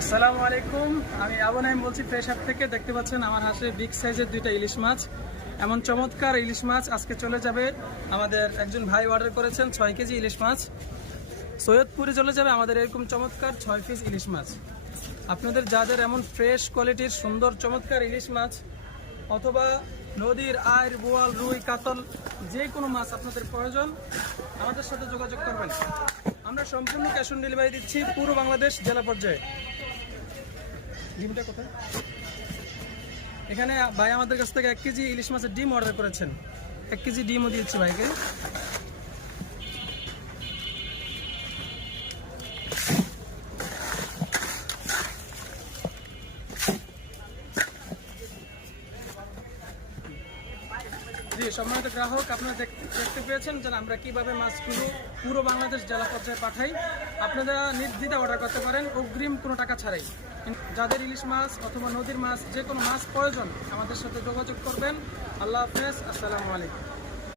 আসসালামু আলাইকুম। আমি আবু নাইম বলছি ফ্রেশ হাট থেকে। দেখতে পাচ্ছেন আমার হাতে বিগ সাইজের দুইটা ইলিশ মাছ। এমন চমৎকার ইলিশ মাছ আজকে চলে যাবে। আমাদের একজন ভাই অর্ডার করেছেন 6 কেজি ইলিশ মাছ। সৈয়দপুরে চলে যাবে আমাদের এরকম চমৎকার 6 পিস ইলিশ মাছ। আপনাদের যাদের এমন ফ্রেশ কোয়ালিটির সুন্দর চমৎকার ইলিশ মাছ অথবা নদীর আইর, বোয়াল, রুই, কাতল যে কোনো মাছ আপনাদের প্রয়োজন, আমাদের সাথে যোগাযোগ করবেন। আমরা সম্পূর্ণ ক্যাশ অন ডেলিভারি দিচ্ছি পুরো বাংলাদেশ জেলা পর্যায়ে। ডিমটা কোথায়? এখানে ভাই আমাদের কাছ থেকে 1 কেজি ইলিশ মাছের ডিম অর্ডার করেছেন। 1 কেজি ডিমও দিয়েছি ভাইকে। জি, সম্মানিত গ্রাহক, আপনারা দেখতে পেয়েছেন যে আমরা কিভাবে মাছগুলো পুরো বাংলাদেশ জেলা পর্যায়ে পাঠাই। আপনারা নির্দ্বিধায় অর্ডার করতে পারেন অগ্রিম কোনো টাকা ছাড়াই। যাদের ইলিশ মাছ অথবা নদীর মাছ যে কোনো মাছ প্রয়োজন আমাদের সাথে যোগাযোগ করবেন। আল্লাহ হাফেজ, আসসালামু আলাইকুম।